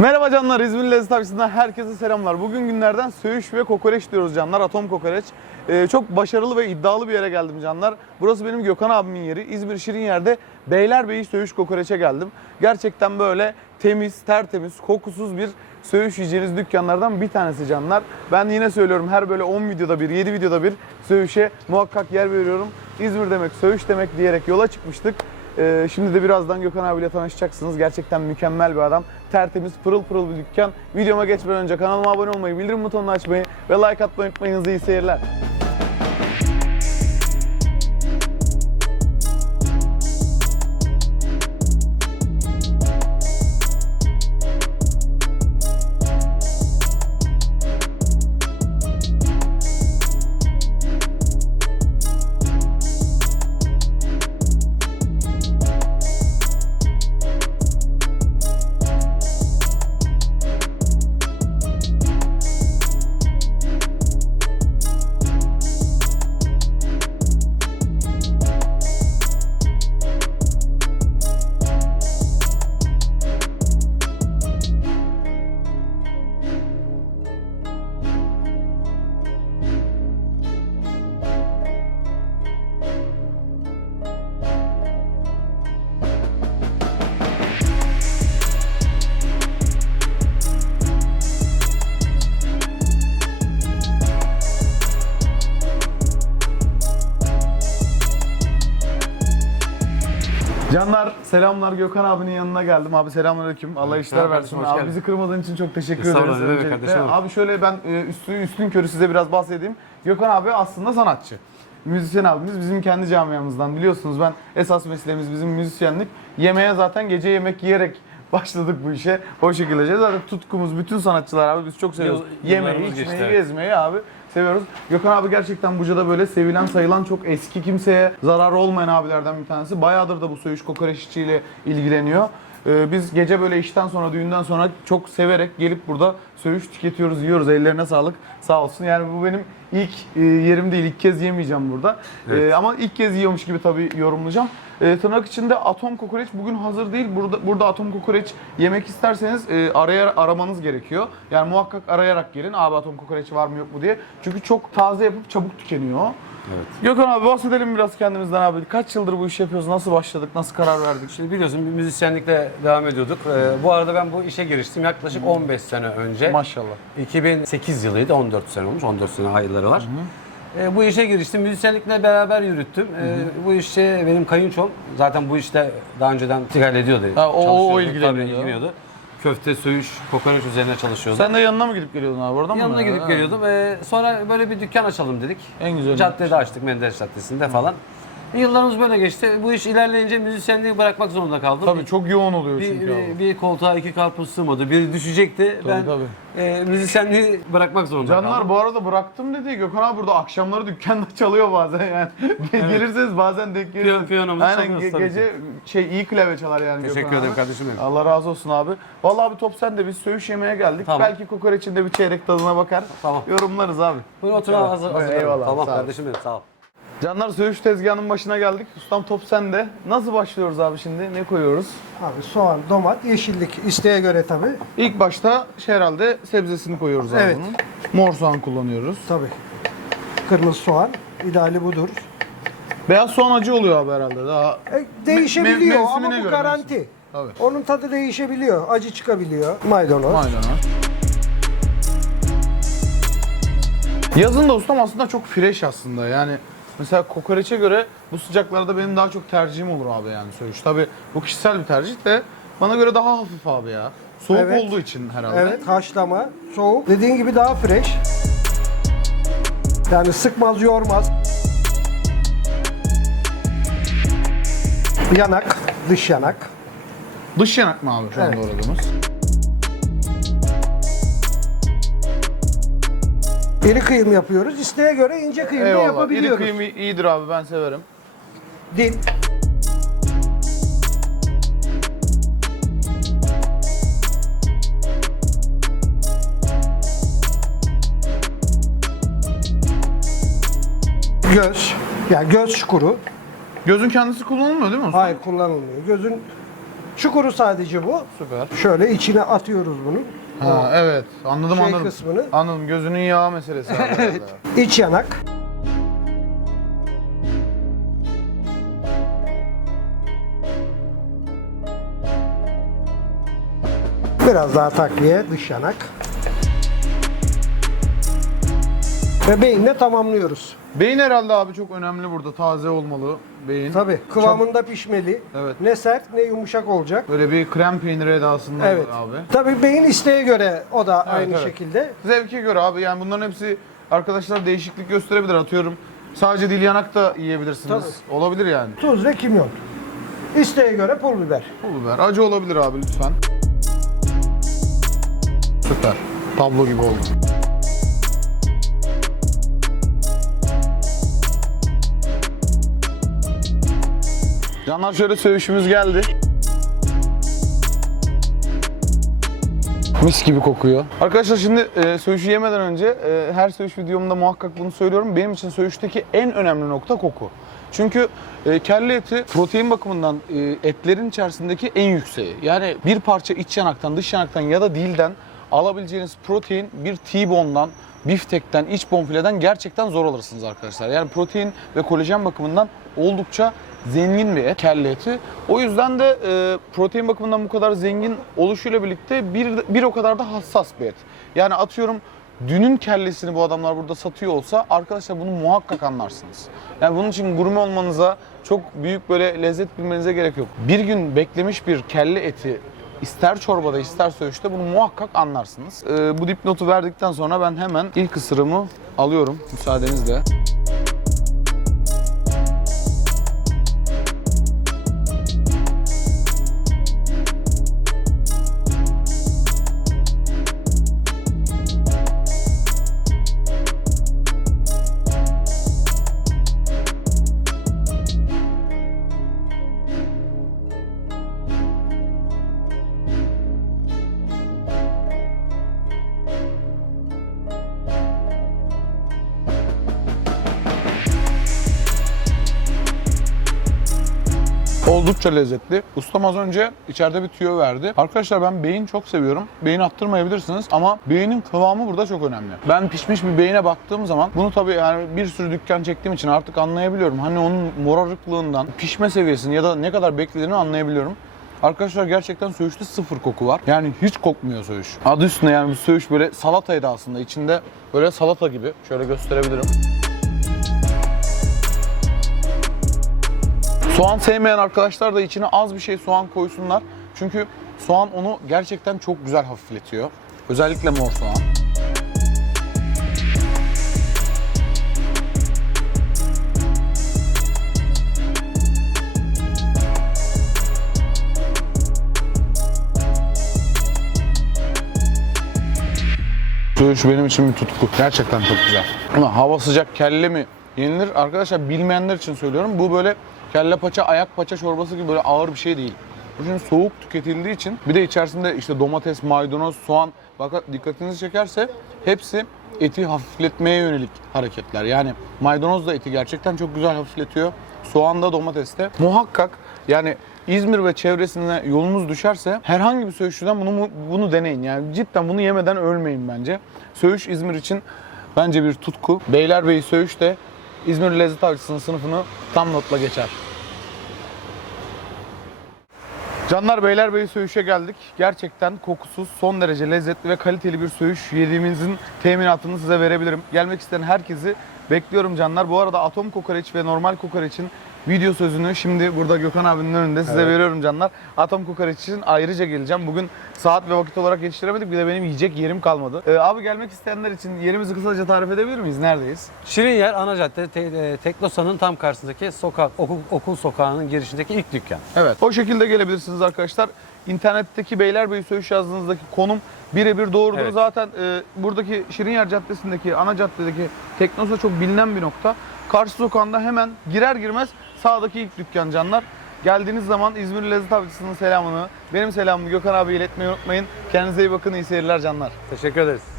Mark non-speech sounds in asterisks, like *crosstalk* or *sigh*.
Merhaba canlar, İzmir Lezzet Avcısı'ndan herkese selamlar. Bugün günlerden söğüş ve kokoreç diyoruz canlar, atom kokoreç. Ee, çok başarılı ve iddialı bir yere geldim canlar. Burası benim Gökhan abimin yeri. İzmir Şirinyer'de Beylerbeyi Söğüş Kokoreç'e geldim. Gerçekten böyle temiz, tertemiz, kokusuz bir söğüş yiyeceğiniz dükkanlardan bir tanesi canlar. Ben yine söylüyorum her böyle 10 videoda bir, 7 videoda bir söğüşe muhakkak yer veriyorum. İzmir demek, söğüş demek diyerek yola çıkmıştık. Ee, şimdi de birazdan Gökhan abiyle tanışacaksınız. Gerçekten mükemmel bir adam. Tertemiz, pırıl pırıl bir dükkan. Videoma geçmeden önce kanalıma abone olmayı, bildirim butonunu açmayı ve like atmayı unutmayın. Hızlı iyi seyirler. Canlar selamlar Gökhan abinin yanına geldim. Abi selamünaleyküm. Allah işler versin. Abi geldin. bizi kırmadığın için çok teşekkür Estağfurullah, ederiz. ne demek öncelikle. kardeşim. Abi şöyle ben e, üstü üstün körü size biraz bahsedeyim. Gökhan abi aslında sanatçı. Müzisyen abimiz bizim kendi camiamızdan biliyorsunuz ben esas mesleğimiz bizim müzisyenlik. Yemeğe zaten gece yemek yiyerek *laughs* başladık bu işe. O şekilde zaten tutkumuz bütün sanatçılar abi biz çok seviyoruz. Yıl- Yemeği, yıllarımız içmeyi, evet. gezmeyi abi seviyoruz. Gökhan abi gerçekten Buca'da böyle sevilen sayılan çok eski kimseye zararı olmayan abilerden bir tanesi. Bayağıdır da bu söğüş kokoreç işçiliğiyle ilgileniyor. Ee, biz gece böyle işten sonra, düğünden sonra çok severek gelip burada söğüş tüketiyoruz, yiyoruz. Ellerine sağlık. Sağ olsun. Yani bu benim ilk e, yerim değil. ilk kez yemeyeceğim burada. Evet. Ee, ama ilk kez yiyormuş gibi tabii yorumlayacağım. Ee, tırnak içinde atom kokoreç bugün hazır değil. Burada burada atom kokoreç yemek isterseniz e, araya aramanız gerekiyor. Yani muhakkak arayarak gelin. Abi atom kokoreç var mı yok mu diye. Çünkü çok taze yapıp çabuk tükeniyor. Evet. Gökhan abi bahsedelim biraz kendimizden abi. Kaç yıldır bu işi yapıyoruz? Nasıl başladık? Nasıl karar verdik? Şimdi biliyorsun bir müzisyenlikle devam ediyorduk. Ee, bu arada ben bu işe giriştim yaklaşık 15 sene önce. Maşallah. 2008 yılıydı, 14 sene olmuş, 14 sene ayları var. Ee, bu işe giriştim, müzisyenlikle beraber yürüttüm. Ee, bu işte benim kayınçom zaten bu işte daha önceden tigal ediyordu. Ha, o- o ilgileniyordu. Köfte, söğüş, kokoreç üzerine çalışıyordu. Sen de yanına mı gidip geliyordun abi oradan mı? Yanına gidip Ha. geliyordum. Ee, sonra böyle bir dükkan açalım dedik. En güzel. Caddede açtık Menderes Caddesi'nde falan. Yıllarımız böyle geçti. Bu iş ilerleyince müzisyenliği bırakmak zorunda kaldım. Tabii çok yoğun oluyor bir, çünkü bir, abi. bir koltuğa iki karpuz sığmadı. Biri düşecekti. Tabii, ben tabii. E, müzisyenliği bırakmak zorunda Canlar kaldım. bu arada bıraktım dedi. Gökhan abi burada akşamları dükkanda *laughs* çalıyor bazen yani. *laughs* Gelirseniz bazen denk gelirsiniz. Piyon- piyanomuzu Aynen çalıyoruz ge- tabii gece şey iyi klavye çalar yani Teşekkür Gökhan ederim abi. kardeşim benim. Allah razı olsun abi. Vallahi abi top sende biz söğüş yemeye geldik. Tamam. Belki kokoreçin de bir çeyrek tadına bakar. Tamam. Yorumlarız abi. Buyurun oturun Evet, hazır. hazır eyvallah, Tamam kardeşim benim sağ ol. Canlar söğüş tezgahının başına geldik. Ustam top sende. Nasıl başlıyoruz abi şimdi? Ne koyuyoruz? Abi soğan, domat, yeşillik isteğe göre tabii. İlk başta şey herhalde sebzesini koyuyoruz abi Evet. bunun. Mor soğan kullanıyoruz. Tabii. Kırmızı soğan ideali budur. Beyaz soğan acı oluyor abi herhalde. Daha E, değişebiliyor Me- ama bu mevsimine göre, garanti. Tabii. Onun tadı değişebiliyor. Acı çıkabiliyor. Maydanoz. Maydanoz. Yazın da ustam aslında çok fresh aslında yani. Mesela kokoreçe göre bu sıcaklarda benim daha çok tercihim olur abi yani söğüş. Tabi bu kişisel bir tercih de bana göre daha hafif abi ya. Soğuk Evet. olduğu için herhalde. Evet haşlama, soğuk. Dediğin gibi daha fresh. Yani sıkmaz, yormaz. Yanak, dış yanak. Dış yanak mı abi şu anda Evet. İri kıyım yapıyoruz. İsteğe göre ince kıyım da Eyvallah. İri yapabiliyoruz. kıyım iyidir abi ben severim. Dil. Göz. Yani göz çukuru. Gözün kendisi kullanılmıyor değil mi usta? Hayır kullanılmıyor. Gözün Çukuru sadece bu. Süper. Şöyle içine atıyoruz bunu. Ha, evet anladım şey anladım. kısmını. Anladım gözünün yağı meselesi. abi *laughs* herhalde. İç yanak. Biraz daha takviye dış yanak. Ve beyinle tamamlıyoruz. Beyin herhalde abi çok önemli burada. Taze olmalı beyin. Tabii kıvamında pişmeli. Evet. Ne sert ne yumuşak olacak. Böyle bir krem peyniri edasında Evet. abi. Tabii beyin isteğe göre o da aynı evet. şekilde. Zevke göre abi yani bunların hepsi arkadaşlar değişiklik gösterebilir atıyorum. Sadece dil yanak da yiyebilirsiniz. Olabilir yani. Tuz ve kimyon. İsteğe göre pul biber. Pul biber. Acı olabilir abi lütfen. Süper. Tablo gibi oldu. Canlar şöyle söğüşümüz geldi. Mis gibi kokuyor. Arkadaşlar şimdi e, söğüşü yemeden önce e, her söğüş videomda muhakkak bunu söylüyorum. Benim için söğüşteki en önemli nokta koku. Çünkü e, kelle eti protein bakımından e, etlerin içerisindeki en yükseği. Yani bir parça iç yanaktan, dış yanaktan ya da dilden alabileceğiniz protein bir T-bone'dan, biftekten, iç bonfileden gerçekten zor alırsınız arkadaşlar. Yani protein ve kolajen bakımından oldukça zengin bir et, kelle eti. O yüzden de e, protein bakımından bu kadar zengin oluşuyla birlikte bir, bir o kadar da hassas bir et. Yani atıyorum dünün kellesini bu adamlar burada satıyor olsa arkadaşlar bunu muhakkak anlarsınız. Yani bunun için gurme olmanıza çok büyük böyle lezzet bilmenize gerek yok. Bir gün beklemiş bir kelle eti ister çorbada ister söğüşte bunu muhakkak anlarsınız. E, bu dipnotu verdikten sonra ben hemen ilk ısırımı alıyorum müsaadenizle. Oldukça lezzetli. Ustam az önce içeride bir tüyo verdi. Arkadaşlar ben beyin çok seviyorum. Beyin attırmayabilirsiniz ama beynin kıvamı burada çok önemli. Ben pişmiş bir beyine baktığım zaman bunu tabii yani bir sürü dükkan çektiğim için artık anlayabiliyorum. Hani onun morarıklığından, pişme seviyesini ya da ne kadar beklediğini anlayabiliyorum. Arkadaşlar gerçekten söğüşte sıfır koku var. Yani hiç kokmuyor söğüş. Adı üstünde yani bu söğüş böyle salataydı aslında. İçinde böyle salata gibi. Şöyle gösterebilirim. Soğan sevmeyen arkadaşlar da içine az bir şey soğan koysunlar. Çünkü soğan onu gerçekten çok güzel hafifletiyor. Özellikle mor soğan. Söğüş benim için bir tutku. Gerçekten çok güzel. Ama hava sıcak kelle mi yenilir? Arkadaşlar bilmeyenler için söylüyorum. Bu böyle kelle paça, ayak paça çorbası gibi böyle ağır bir şey değil. Bu şimdi soğuk tüketildiği için bir de içerisinde işte domates, maydanoz, soğan bakın dikkatinizi çekerse hepsi eti hafifletmeye yönelik hareketler. Yani maydanoz da eti gerçekten çok güzel hafifletiyor. Soğan da domates de. Muhakkak yani İzmir ve çevresine yolunuz düşerse herhangi bir söğüşçüden bunu bunu deneyin. Yani cidden bunu yemeden ölmeyin bence. Söğüş İzmir için bence bir tutku. Beylerbeyi Söğüş de İzmir Lezzet Avcısı'nın sınıfını tam notla geçer. Canlar Beylerbeyi Söğüş'e geldik. Gerçekten kokusuz, son derece lezzetli ve kaliteli bir söğüş yediğimizin teminatını size verebilirim. Gelmek isteyen herkesi bekliyorum canlar. Bu arada atom kokoreç ve normal kokoreçin video sözünü şimdi burada Gökhan abinin önünde size veriyorum canlar. Atom kokoreç için ayrıca geleceğim. Bugün saat ve vakit olarak yetiştiremedik. Bir de benim yiyecek yerim kalmadı. Ee, abi gelmek isteyenler için yerimizi kısaca tarif edebilir miyiz? Neredeyiz? Şirin Yer ana cadde te, e, Teknosa'nın tam karşısındaki sokak okul, okul sokağının girişindeki ilk dükkan. Evet. O şekilde gelebilirsiniz arkadaşlar. İnternetteki Beylerbeyi Söğüş yazdığınızdaki konum birebir doğrudur. Evet. Zaten e, buradaki Şirinyer Caddesi'ndeki, ana caddedeki Teknosa çok bilinen bir nokta. Karşı sokağında hemen girer girmez sağdaki ilk dükkan canlar. Geldiğiniz zaman İzmir Lezzet Avcısı'nın selamını, benim selamımı Gökhan abi iletmeyi unutmayın. Kendinize iyi bakın, iyi seyirler canlar. Teşekkür ederiz.